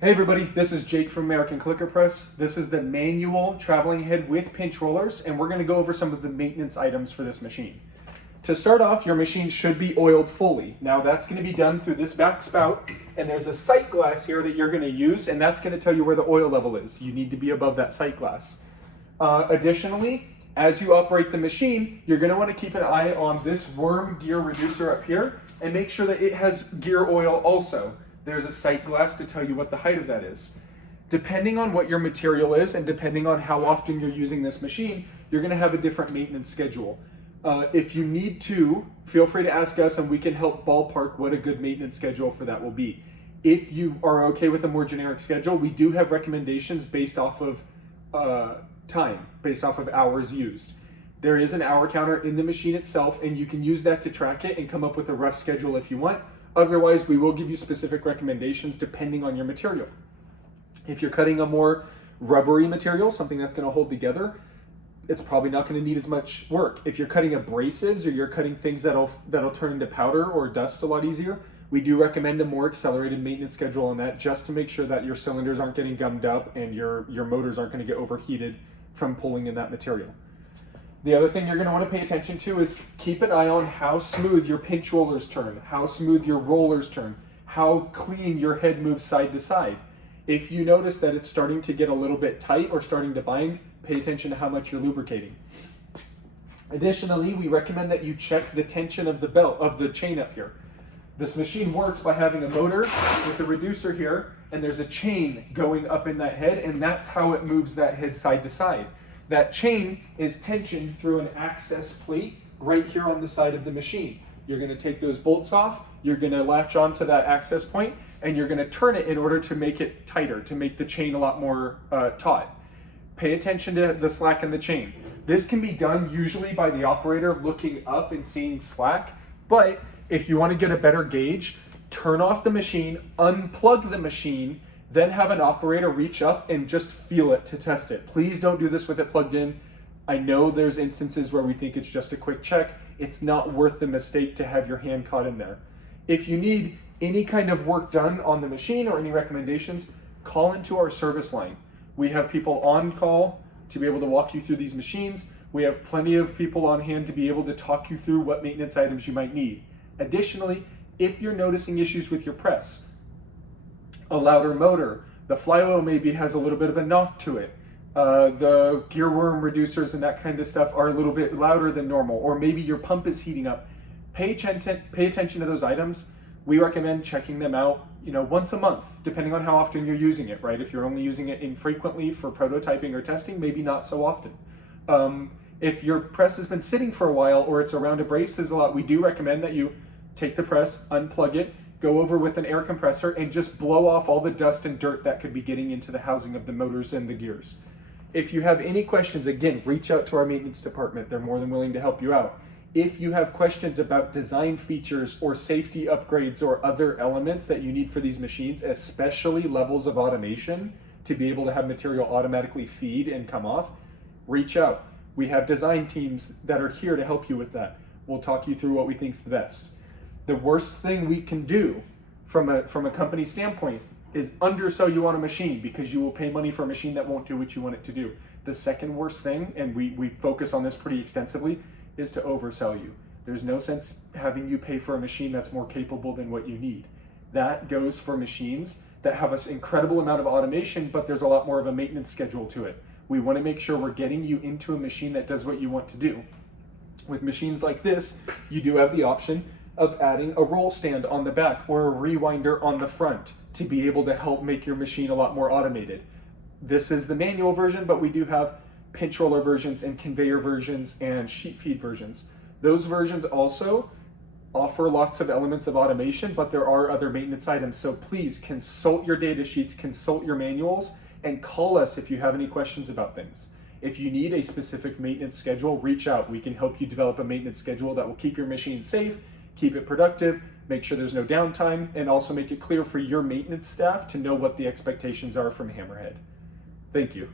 Hey everybody, this is Jake from American Clicker Press. This is the manual traveling head with pinch rollers, and we're going to go over some of the maintenance items for this machine. To start off, your machine should be oiled fully. Now that's going to be done through this back spout, and there's a sight glass here that you're going to use, and that's going to tell you where the oil level is. You need to be above that sight glass. Additionally, as you operate the machine, you're going to want to keep an eye on this worm gear reducer up here, and make sure that it has gear oil also. There's a sight glass to tell you what the height of that is. Depending on what your material is and depending on how often you're using this machine, you're going to have a different maintenance schedule. If you need to, feel free to ask us and we can help ballpark what a good maintenance schedule for that will be. If you are okay with a more generic schedule, we do have recommendations based off of time, based off of hours used. There is an hour counter in the machine itself, and you can use that to track it and come up with a rough schedule if you want. Otherwise, we will give you specific recommendations depending on your material. If you're cutting a more rubbery material, something that's going to hold together, it's probably not going to need as much work. If you're cutting abrasives or you're cutting things that'll turn into powder or dust a lot easier, we do recommend a more accelerated maintenance schedule on that, just to make sure that your cylinders aren't getting gummed up and your motors aren't going to get overheated from pulling in that material. The other thing you're going to want to pay attention to is keep an eye on how smooth your pinch rollers turn, how smooth your rollers turn, how clean your head moves side to side. If you notice that it's starting to get a little bit tight or starting to bind, pay attention to how much you're lubricating. Additionally, we recommend that you check the tension of the belt, of the chain up here. This machine works by having a motor with a reducer here, and there's a chain going up in that head, and that's how it moves that head side to side. That chain is tensioned through an access plate right here on the side of the machine. You're going to take those bolts off, you're going to latch onto that access point, and you're going to turn it in order to make it tighter, to make the chain a lot more taut. Pay attention to the slack in the chain. This can be done usually by the operator looking up and seeing slack, but if you want to get a better gauge, turn off the machine, unplug the machine, then have an operator reach up and just feel it to test it. Please don't do this with it plugged in. I know there's instances where we think it's just a quick check. It's not worth the mistake to have your hand caught in there. If you need any kind of work done on the machine or any recommendations, call into our service line. We have people on call to be able to walk you through these machines. We have plenty of people on hand to be able to talk you through what maintenance items you might need. Additionally, if you're noticing issues with your press, a louder motor, the flywheel maybe has a little bit of a knock to it, the gear worm reducers and that kind of stuff are a little bit louder than normal, or maybe your pump is heating up, pay attention to those items. We recommend checking them out, once a month, depending on how often you're using it, right? If you're only using it infrequently for prototyping or testing, maybe not so often. If your press has been sitting for a while or it's around abrasives a lot, we do recommend that you take the press, unplug it, go over with an air compressor, and just blow off all the dust and dirt that could be getting into the housing of the motors and the gears. If you have any questions, again, reach out to our maintenance department. They're more than willing to help you out. If you have questions about design features or safety upgrades or other elements that you need for these machines, especially levels of automation to be able to have material automatically feed and come off, reach out. We have design teams that are here to help you with that. We'll talk you through what we think is the best. The worst thing we can do from a company standpoint is undersell you on a machine, because you will pay money for a machine that won't do what you want it to do. The second worst thing, and we focus on this pretty extensively, is to oversell you. There's no sense having you pay for a machine that's more capable than what you need. That goes for machines that have an incredible amount of automation, but there's a lot more of a maintenance schedule to it. We want to make sure we're getting you into a machine that does what you want to do. With machines like this, you do have the option of adding a roll stand on the back or a rewinder on the front to be able to help make your machine a lot more automated. This is the manual version, but we do have pinch roller versions and conveyor versions and sheet feed versions. Those versions also offer lots of elements of automation, but there are other maintenance items. So please consult your data sheets, consult your manuals, and call us if you have any questions about things. If you need a specific maintenance schedule, reach out. We can help you develop a maintenance schedule that will keep your machine safe, keep it productive, make sure there's no downtime, and also make it clear for your maintenance staff to know what the expectations are from Hammerhead. Thank you.